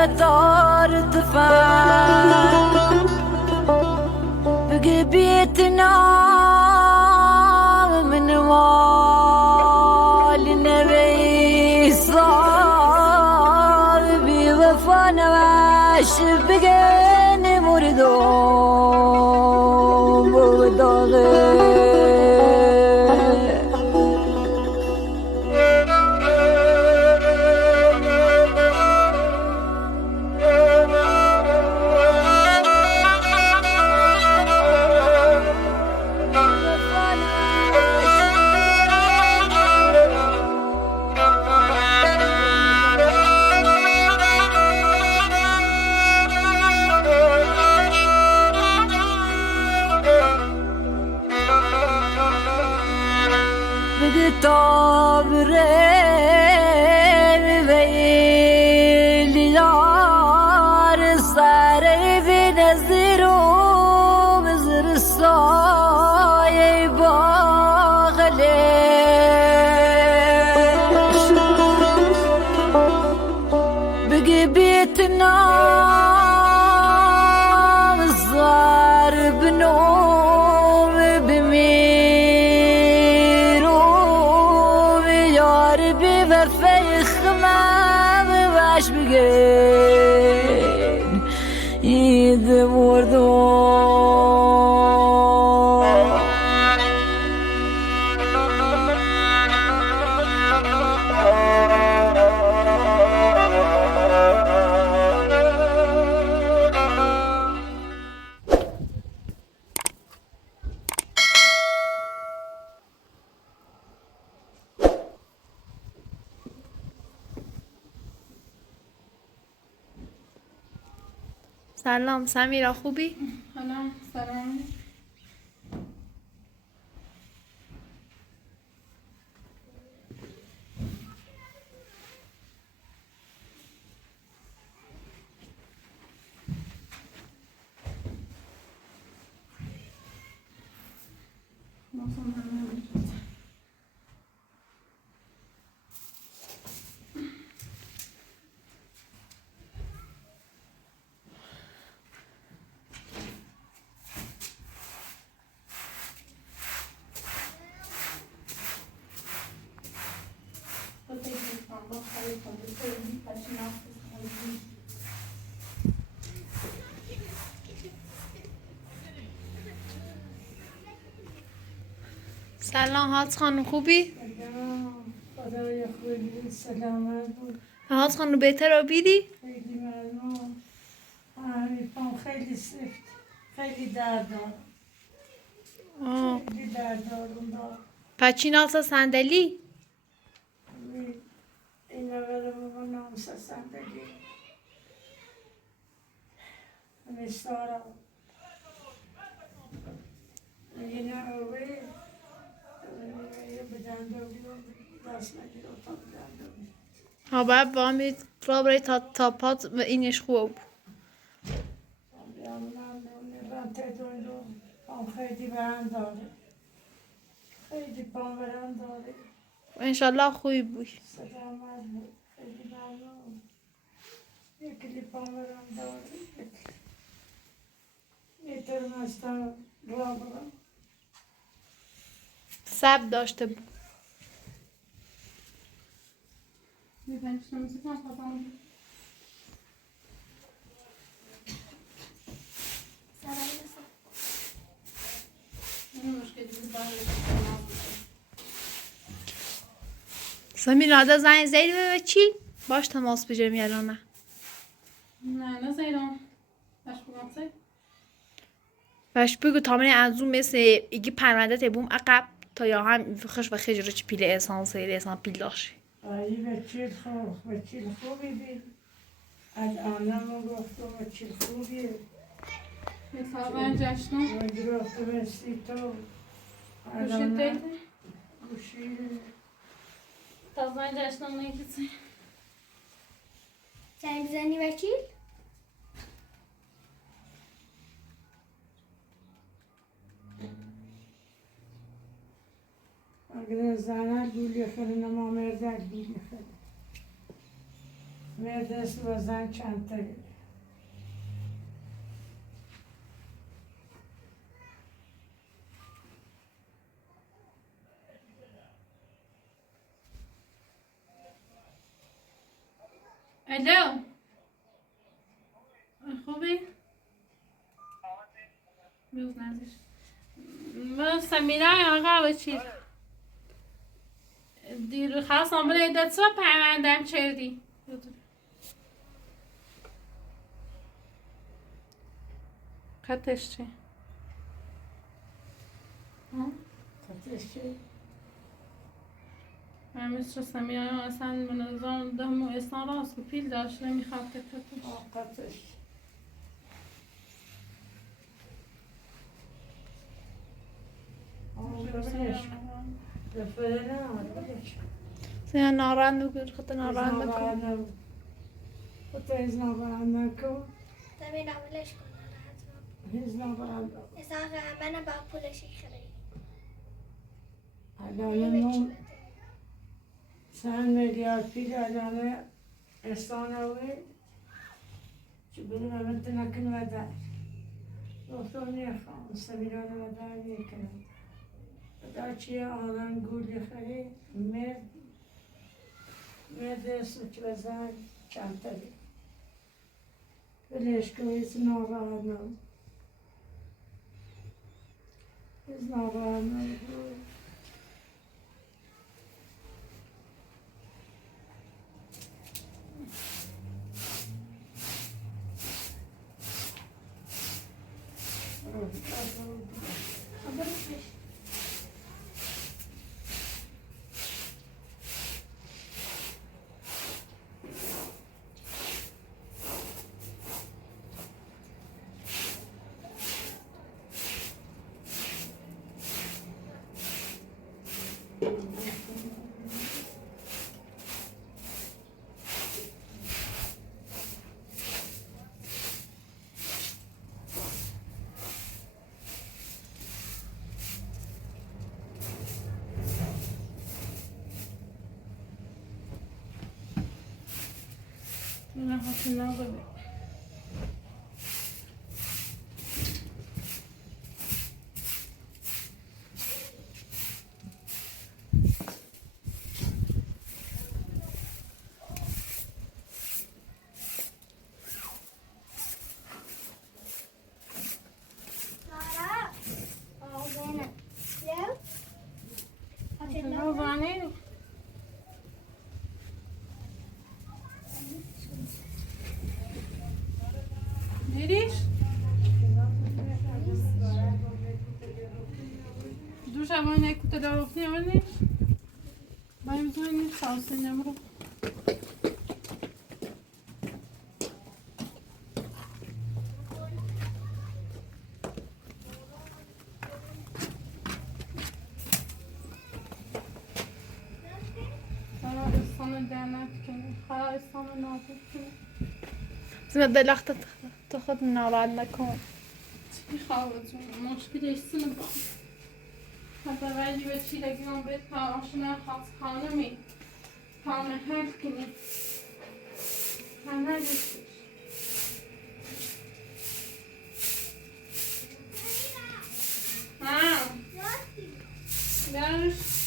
قطار تفهم بقي بيتنا من وال النبي صار بوفانا وعش بقيني مردوم وداغي سلام سمیرا، خوبی؟ سلام. سلام حاج خانم، خوبی؟ خدای خوبی سلامت بود. حاج خانم بهتر آبیدی؟ خیلی ممنون. پام خیلی سفت، خیلی دردار. خیلی دردار بودم. پچی ناسا صندلی؟ اینا برای ما نامسا صندلی. نشتارم. اینا اوی بدن دوگیرم دست نگیرم تا بدن دوگیرم. ها باید با هم را برای تا پات و اینش خوب. من تدویدو پام خیلی برند داره. خیلی پام برند داره. انشالله خوبی بود. سلامت بود. خیلی ممنون. یکی پام برند داره. میتونستم را برم. سب داشته بود. سمیرا دا زنگ زیدی به چی؟ باش تماس بگیریم یا نه؟ نه زیدم. باش بگو تا من از اون مثل ایگی پرونده تبوم عقب تا یا هم خوش و خجره چی پیل اسانس پیل داشتی. آیی بچه خوبی بی. از آنم گفتم بچه خوبی. حسابن جشنم. گرفته بستی تو. گوشید دیده؟ گوشید. تازه جشنم نکسی. زنگ بزنی وکیل؟ اگر زنه گولی خیلی نما مردک گولی خیلی. مرد است و زن چند تا گرفت. الو خوبی؟ بیوز نزیش من سمیرا آقا بچیر دیر خواستم بله داد سو پیوندم چردی خطش چه؟ خطش چی؟ من مثل سمیرا اصلا منظام دهم و اصلا راست و پیل داشت نمیخواد خطش خطش دفعه نه بلش سینا نارند بگیر خود نارند بکن خود از نابرند نکن زمین عملش کن هیچ نابرند اساق من با پولش خری الان سن میلیارد پیل الان استانوی چه بدون امت نکن و در دکتر نیخوام سمیران و در نیکنم در چیه آنان گولی خری مرد سوچ و زن چند تایی بلش کن هیچ نابرند نم هیچ نابرند نم نه حتی نبوده نوزانه دیدیش؟ دوش اما اینه کوته دارفتی اولش؟ باید بزنی نیست سالسی نمرو زینا دلخت تاخد نارند نکن چی خوابتون مشکلش سنه با حتی ولی به چی لگیان بید که آشنا خواست خانمی خانه هر کنی خانه دستش درش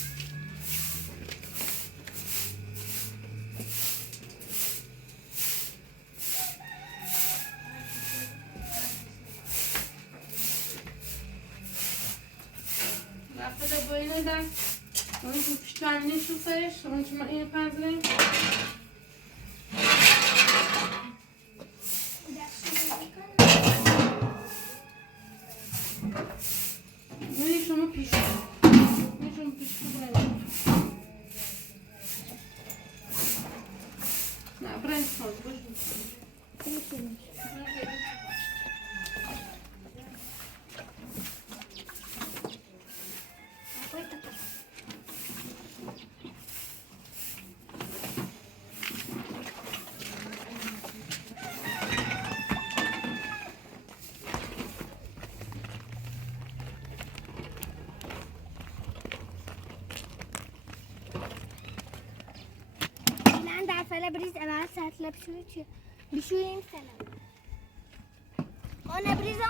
رفته با اینه در اون که پشتوانی نیشون سرش اون که ما این پنزنیم میری شما پیش میشون پیش بگیرم نه برنج خواهد باشون ولا بريز أنا عارفة هتلعب بشو يمثل أنا بريزة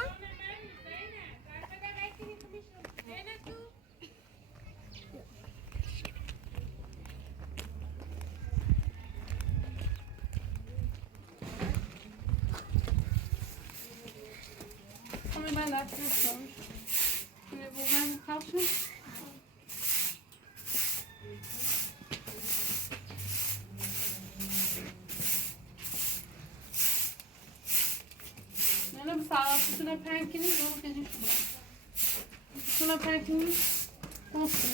Ama ben de atmışım. Şimdi bu ben kalsın. Yani bu sağlıklı penkini bu dedi şu. Şuna penkini olsun.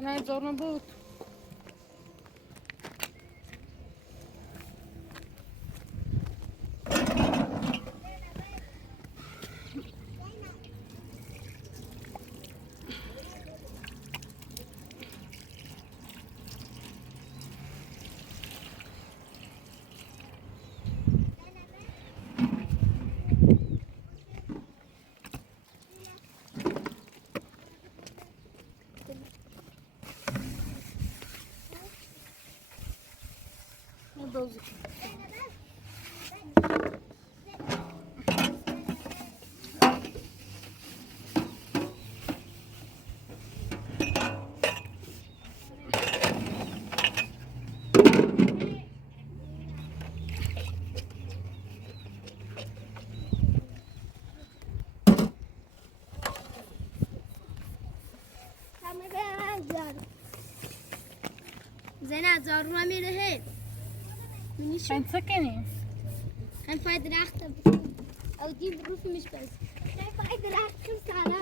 نه جارم بود دوزی زينات زاروا مين هين مني شو سكني هنفايد راحته او دي بروفي مش بس هنفايد راحته 5 على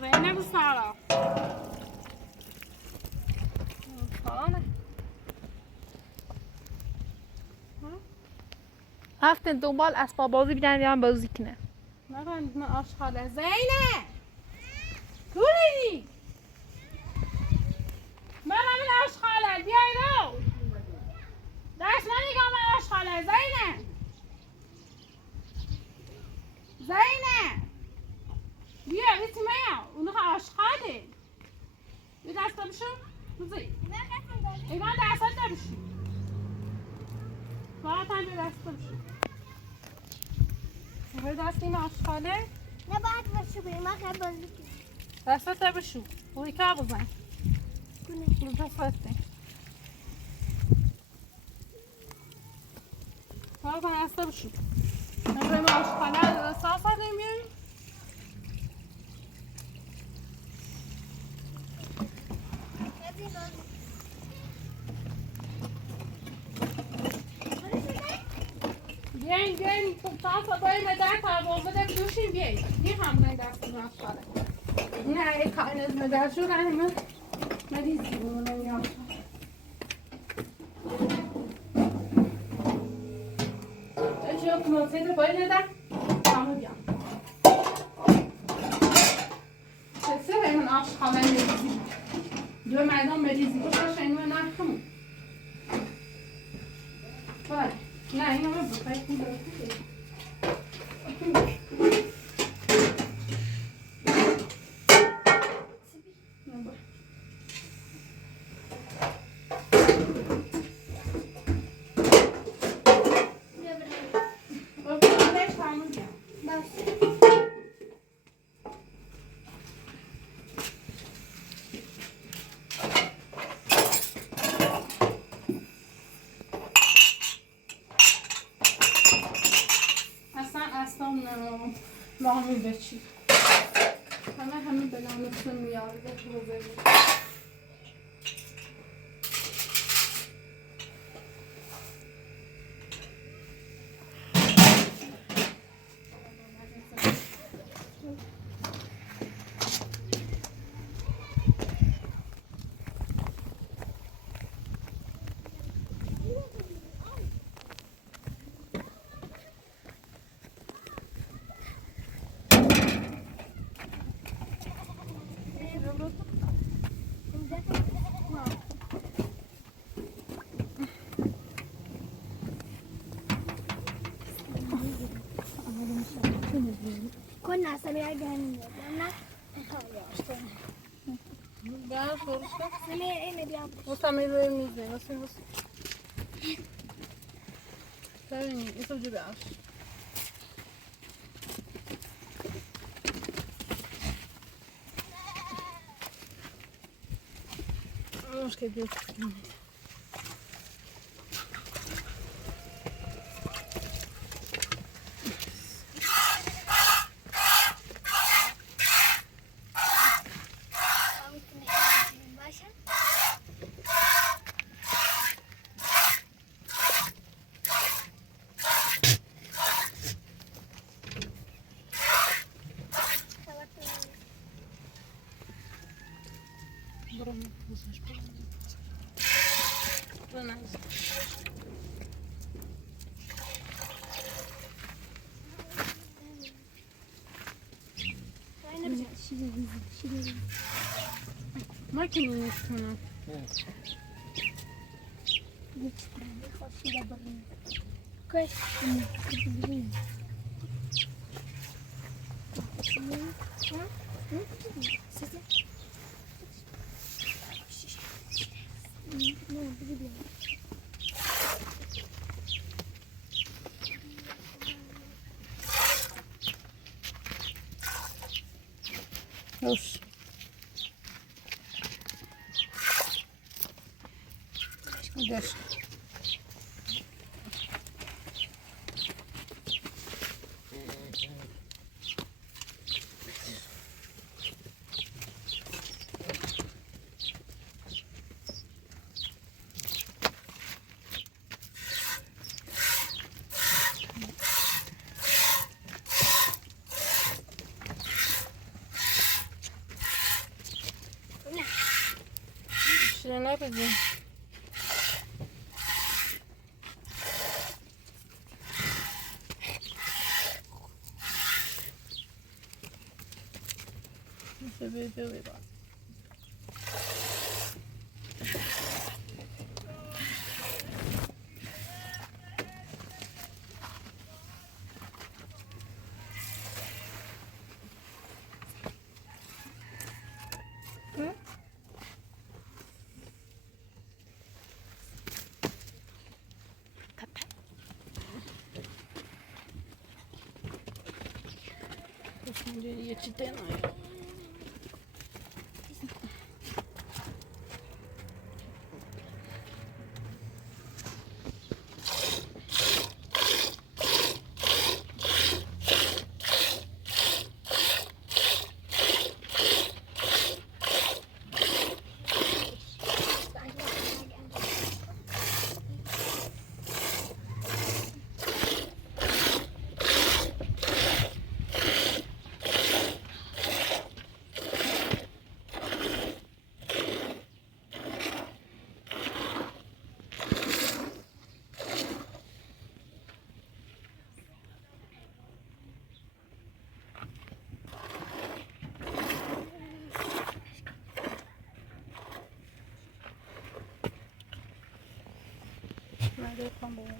زینب سارا رفتن دنبال اسباب بازی بیدن بیان بازی کنه. نگن آشغاله زینب کوری من همین آشغاله بیای رو دست نمیگم من آشغاله زینب بیا بیتی میا اونو آشغاله بیا دست بشو بزی ایگان دست بشو باید هم بیا دست بشو بیا دست این آشغاله نه باید بشو بریم ما خیلی بازی کنیم دست بشو بوی که بزن دست باید دست بشو نبریم آشغاله ساسا نمیم بیاین ساسا باید مدر تا بده بدوشیم بیاین بیا هم باید دست این آشغاله نه یک کائنات مدر شو کنیم مریضی بمونه این آشغاله چه کنسنت باید ندم همه بیام چه من آشغاله مریضی دو مردم مریضی باشن اینو نخمون باید نه اینو من بخواهی کن درسته لامو بچی همه به لاموسون میاره كنا سمير جهنم قلنا بیا فرشته سمير ايه بيعمل وسامي روی میزه واسه ببینید این تو جوری آش مشکل دیگه برو بوسش برو نزد ما که نیستونم Hoş. Gider. شیرینه بدیم میشه ویدیو ببار Şimdi geçitten ayır. Nerede kan boğuldu?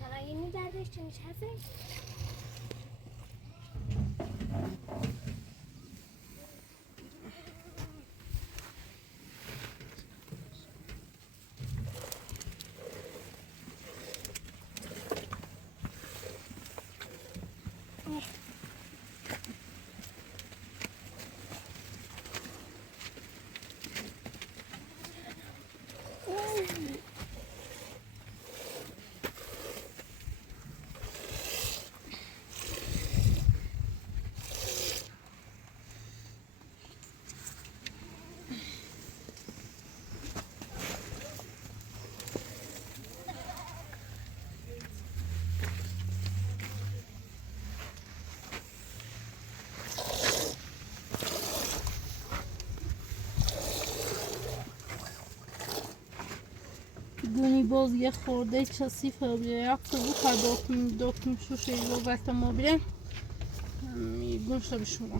Sarayını derdeştirmiş hazır. Gumi boz یه خورده کثیفه jak to bucha do suszy i w tym mobile i bądź to wyszło.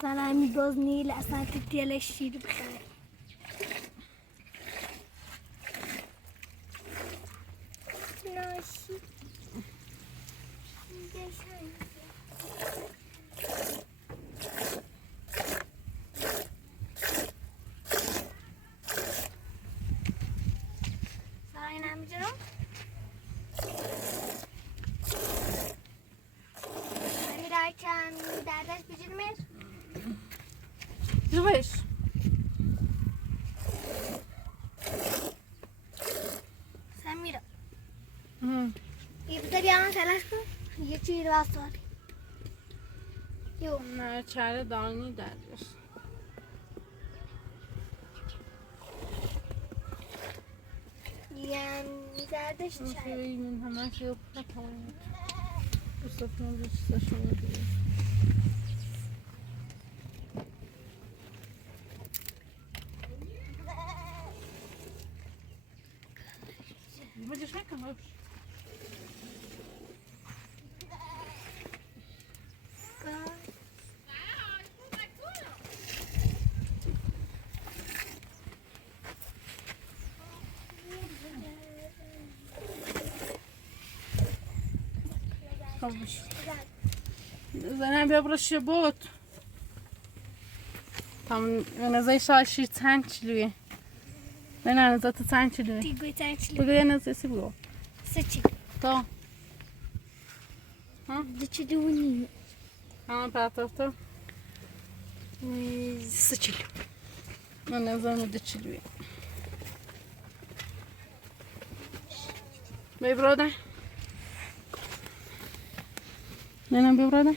سلامی باز نیل اصلا تو دیلش شیر بخره ناشی جوش سمیرا یه بذار یه تلاش کن یه چیزی رو واسه یو نه چره دانی دردش یه میزردش چرا این همه شیو پتایم بسات من دوست شما دیگه بدش نکن باش خبش زنم بیا برش بود tam نزای شاشی چند کیلویه نه نزا تو چند کیلویه دیگه تنچلی بگو یه نزایسی بگو سچی تا دیچه دونی همه پرتاف تو سچی من نزایم 2 کیلویه بی براده ننم بی براده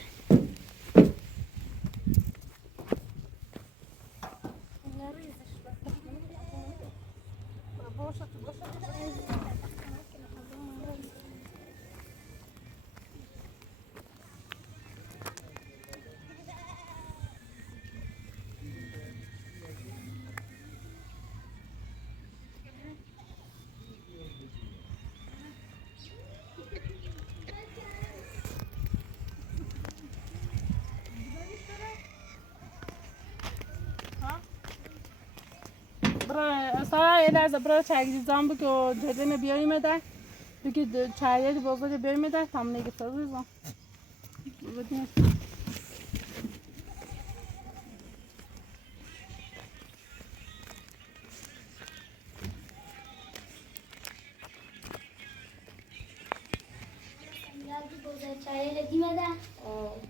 سارا یه لحظه برای چگریزان بگو جدن بیایی مده بگی چریت بازار بیایی مده tam نگه تا روزان بدیم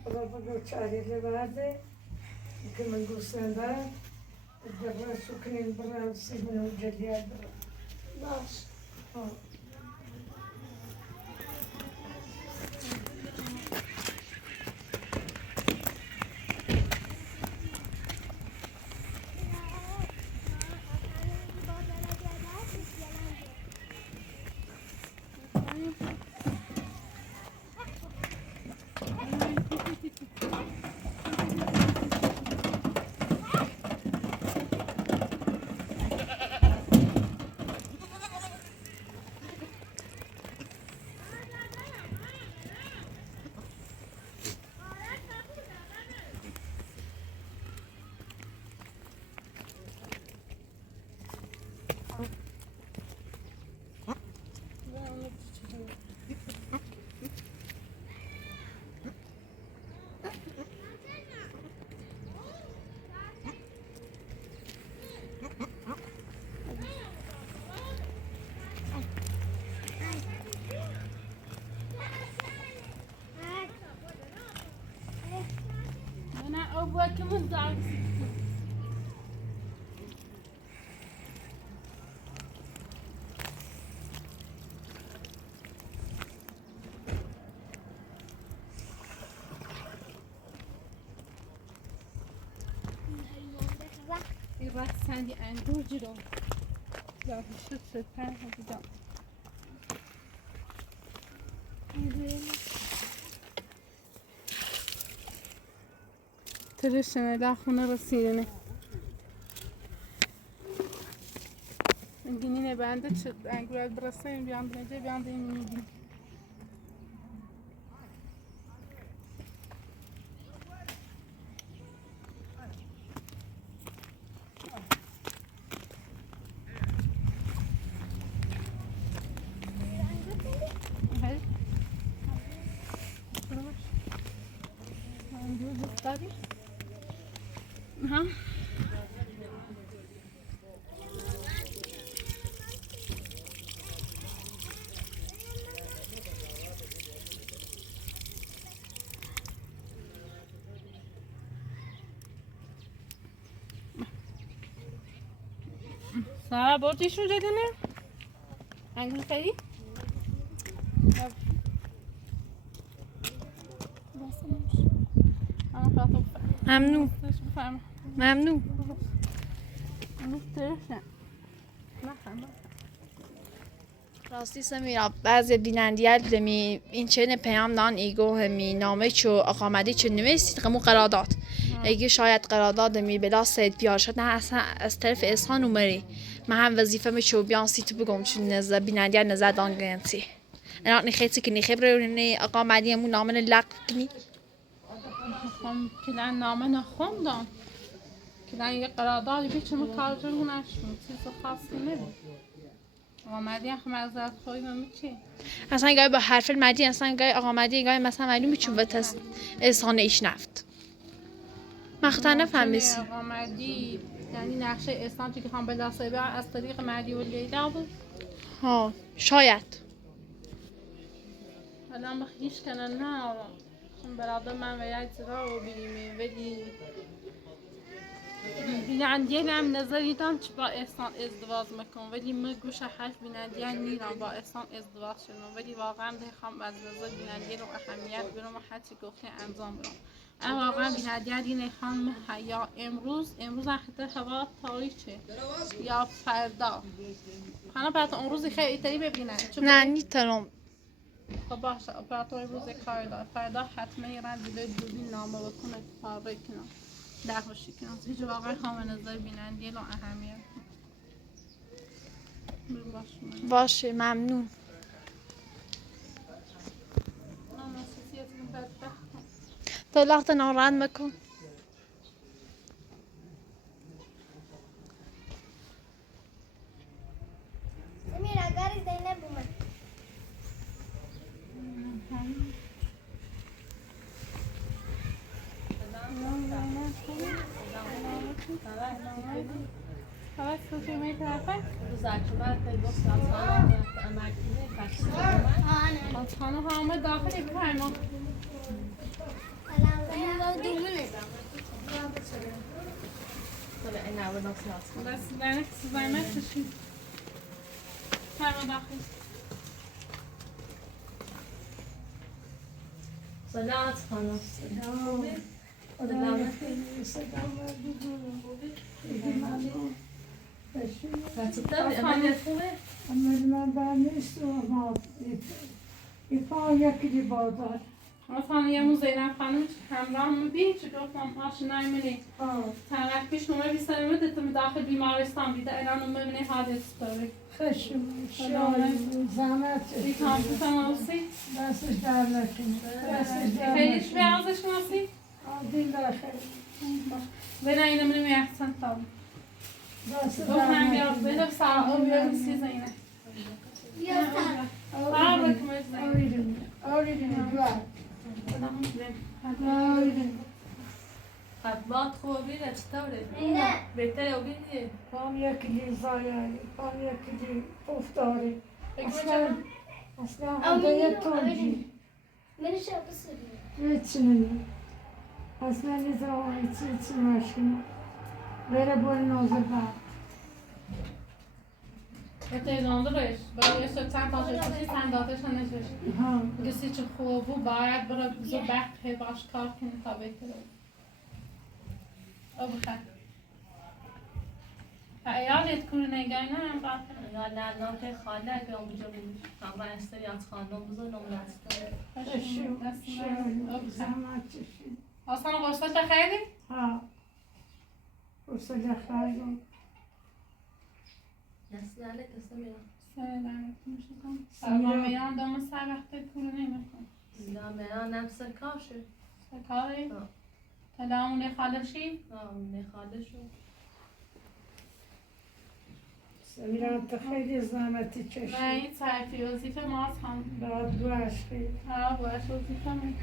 برای چاریل برده که من گوسنده برای سکنین برای سیمون و جلیات باش نه ابوه که من دارم این وقت سندی انگور جلو لابی شد شد پر دیدم ترشنه در خونه رسیدنه گینینه بنده چه انگورات برسه این بیان نجه بیان این میگیم ها سارا بردیشون جدینه؟ انگل خیلی؟ ممنون ممنون راستی سمیرا بعضی بینندیل دمی این چه پیام دان ایگو همی نامه چو اقامدی چو نویسید قمو قرارداد اگه شاید قرارداد دمی بلا سید بیار شد نه اصلا از طرف احسان اومری من هم وظیفه می چو بیان سی تو بگم چون نزد بینندیل نزد آن گنسی انا نخیتی که نخبره نه اقامدی همون نامه لق کنی کلان نامه نخوندم کلان یه قراردادی بیچم کارجو نشون چیز خاصی نبود آقامدی هم معذرت خواهی من میچی اصلا گاهی با حرف المدی اصلا گاهی آقامدی گاهی مثلا معلوم میچون و تست احسان ایش نفت مختلف هم میسی آقامدی یعنی نقشه احسان که هم به دست بیار از طریق مدی و لیلا بود ها شاید الان بخیش کنن نه چون برادر من و یک زرا رو بیمه ولی بینندیل هم نظری دارم که با احسان ازدواج میکنم ولی من گوش حرف بینندیل نیرم با احسان ازدواج شدم ولی واقعا بخوام از نظر بینندیل رو اهمیت برم و هرچی گفته انجام برم اما واقعا بینندیل اینه خانم یا امروز حتی هوا تاریکه یا فردا خانم برات اون روزی خیلی تری ببینن نه نیترم خب باشه اپراتور امروز کار داره فردا حتما یه رند جلوی دوربین نامه بکنه پاره کنم درخوشی کنم هیچ واقعا خواهم نظر بینندیل و اهمیت باشه ممنون تا لحظه ناراحت مکن سميرة قاري زينب ومن خلاص کجا می طرفه؟ از خانه همه داخلی بفرما سلام دومونه بس لعنت زحمت کشید فرما داخل سلامت خانم من برمیست و ما ایفا یکی دی بادار خانه یه زینب خانم همراه بی چه گفتم آشنای منی طرف پیش نمره 29 دتم داخل بیمارستان بیده الان نمره حادث داره خشم شای زحمت بیتام شناسی دستش در نکنه دستش در خیلیش نکنه بیازش شناسی آدین در خیلی بنا اینم نمی احسن تام دست در گفتم بیا نکنه بدم ساعت بیارم سی زینب بارك ما زینب آریدیم دوار آریدیم خدمات خوبی نه چطوره؟ نه بهتره و بیدیه؟ پام یکی دی زایایی پام یکی دی افتاری اصلا هدایه توجی من شاب سری هیچی اصلا نیزا هیچی ماشین بره بول نوزه بعد تهران‌دارش برای چند تا چیزی صنداتش نشش ها کسی چه خوب و باید برای زو بخه باش کار کنه تا بهتره او بخیر ایالت کنه نگاه نه هم باید یا نه نام که خاله اگه اونجا بود هم استری از خانم بزن نمونه است زحمت چشید آسان قرصت بخیری؟ ها برسه خیلی نسلی علیک است میرم سلام سلام میان دام سر وقت کنه نمیکنم یا میرم نفس کاشه کاری؟ تلامون خالشی؟ نخاله شو سمیرم تو خیلی زحمتی و چشید این سرفی وظیفه ماست هم بعد باش خیلی ها باش وظیفه می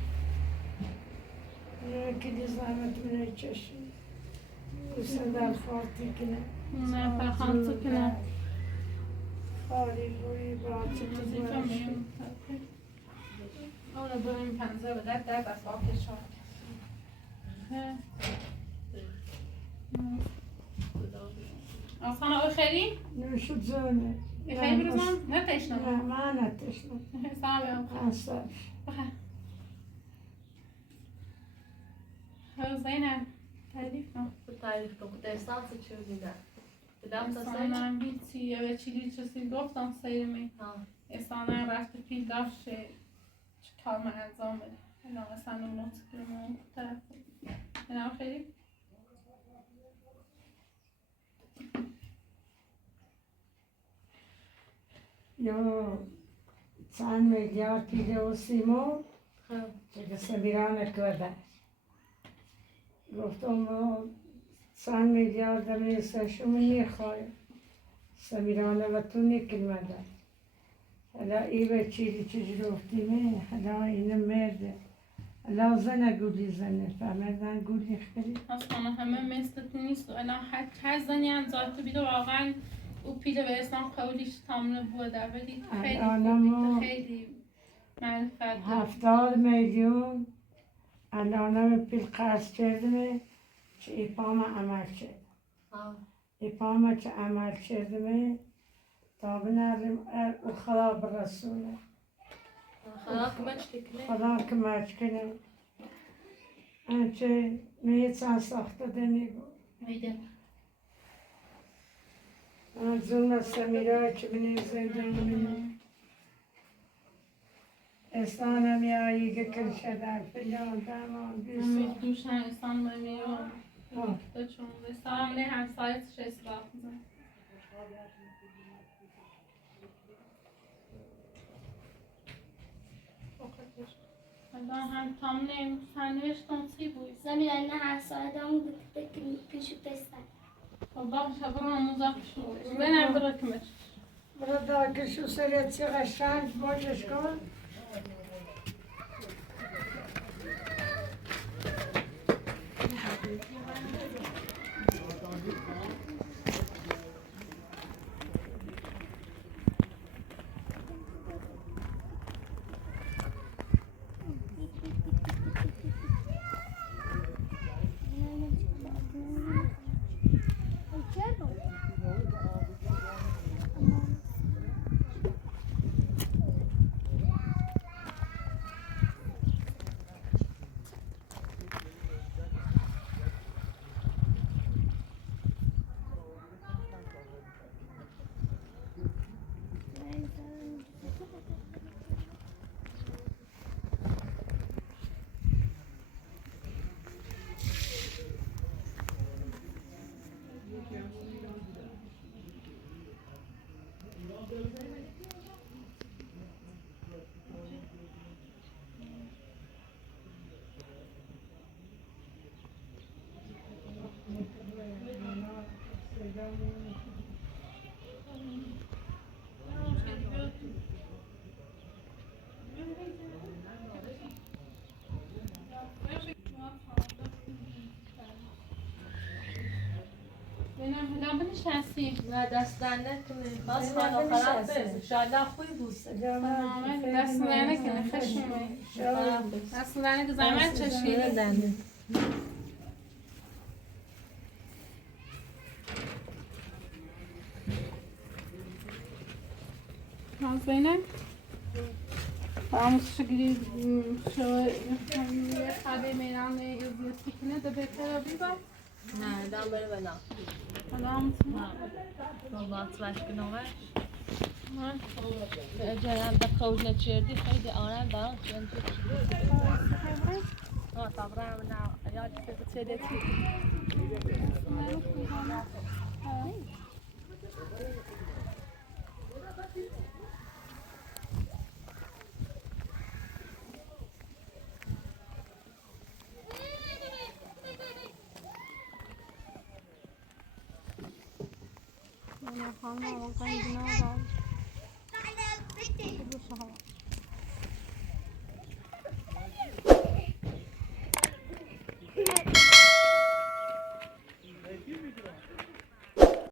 یکی دی زحمت منه چشید برسه در خواهدی کنه نه فرخان تو کنه خالی روی با چطور وظیفه باش می اونو بریم پنزه و در بس آب کشار اصلا او خیلی؟ نوش جونه خیلی بروزم؟ نه تشنم نه من نتشنم سلام بخیر اصلا بخیر زینب تعریف کن تعریف کن درستان چی بودیدن؟ بدم تا احسانم هیچی اوه چیلی چیزی گفتم سیرمی احسانم رفت پیل داشت چه کار من انجام بده اینا اصلا اون نطقیمون طرف اینا خیلی یا چند میلیارد پیده و سیمو که سمیران کرده گفتم چند میلیارد میستشون میخوایم سمیرانه و تو نکلمده حالا ای به چیزی رفتیمه حالا اینه مرده حالا زنه گولی زنه فهمیدن گولی خیلی اصلا همه مثل تو نیست و الان هر زنی انجام تو بیده واقعا او پیده به اسلام قولیش تامنه بوده ولی خیلی معرفت 70 میلیون الانم پیل قرض کردمه که ایپام عمل کرد ایپام که عمل کردمه تا بنرم او خدا برسونه خدا کمک کنه انچه میچن ساخته دنیگو ظلم سمیرای که بینیم زنده بینیم استانم یا ایگه کل شده فیلان دمان بیسو دوشن انسان بمیرون تو چون رسام نه همسایت شست رفت میزن الان هم تامنه سنوشتم چی بود زمین نه هر ساعت هم پیشو پستن باش برام مزاق شد بنام برکمش برای که شو سریع چه قشنگ باشش کن بنام بنشستی نه دست در نکنه باز خانه خراب بز شاید خوبی بود دست لعنه کنه خشمه دست لعنه که زمان چشیده زینب فراموش شگیری شو یه خاله میرم ازیستی کنه ده بهتره بیبا نه دام بره بدم فراموش بابا تواش کنوش جایم به خود نچردی خیلی آرام دارم چون تقریبا نه یاد چه دیتی خانم آقا اینا